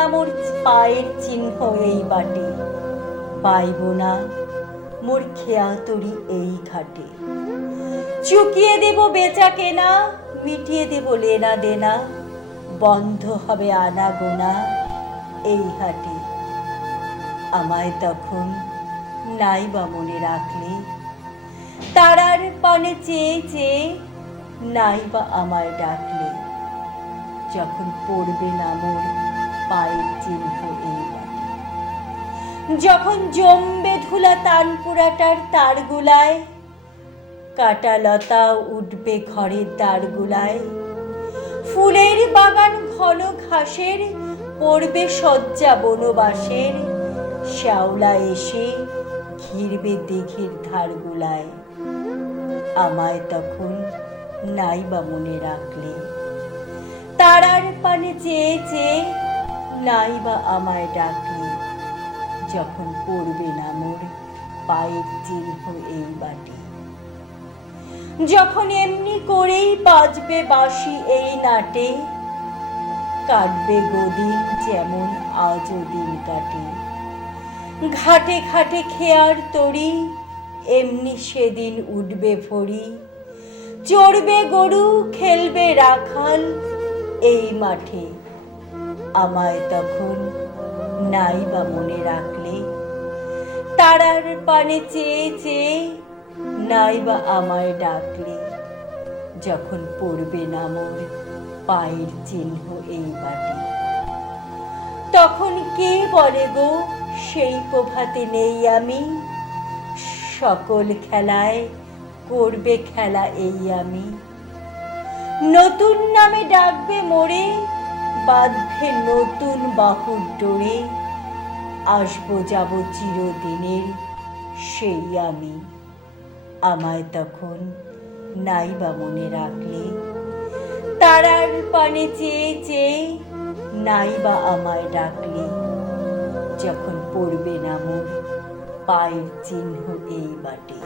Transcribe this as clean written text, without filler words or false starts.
না মোর পায়ের চিহ্ন এই বাটে, পাইব না মোর খেয়া তরি এই ঘাটে। চুকিয়ে দেব বেচা কেনা, মিটিয়ে দেব লেনা দেনা, বন্ধ হবে আনা গোনা এই হাটে। আমায় তখন নাই বা মনে রাখলে, তারার পানে চেয়ে চেয়ে নাই বা আমায় ডাকলে, যখন পড়বে না মোর পায়ের চিহ্ন এই বাটে। যখন জমবে ধুলা তানপুরাটার তারগুলায়, কাটা লতা উঠবে ঘরের দ্বারগুলায়, ফুলের বাগান ঘন ঘাসের পড়বে শয্যা বনবাসের, শ্যাওলা এসে ঘিরবে দিঘির ধারগুলায়। আমায় তখন নাই বা মনে রাখলে, তারার পানে চেয়ে চেয়ে নাই বা আমায় ডাকলে, যখন পড়বে না মোর পায়ের চিহ্ন এই বাটে। যখন এমনি করেই বাজবে বাঁশি এই নাটে, কাটবে গদিন যেমন আজও দিন কাটে। ঘাটে ঘাটে খেয়ার তরি এমনি সেদিন উঠবে ভরি, চড়বে গরু খেলবে রাখাল এই মাঠে। আমায় তখন নাই বা মনে রাখলে, তারার পানে চেয়ে চেয়ে নাই বা আমায় ডাকলে, যখন পড়বে না মোর পায়ের চিহ্ন এই বাটে। তখন কে বলে গো সেই প্রভাতে নেই আমি, সকল খেলায় করবে খেলা এই আমি। নতুন নামে ডাকবে মোরে, বাঁধবে নতুন বাহুর ডোরে, আসবো যাব চিরদিনের সেই আমি। আমায় তখন নাই বা মনে রাখলে, তারার পানে চেয়ে চেয়ে নাই বা আমায় ডাকলে, যখন পড়বে না মোর পায়ের চিহ্ন এই বাটে।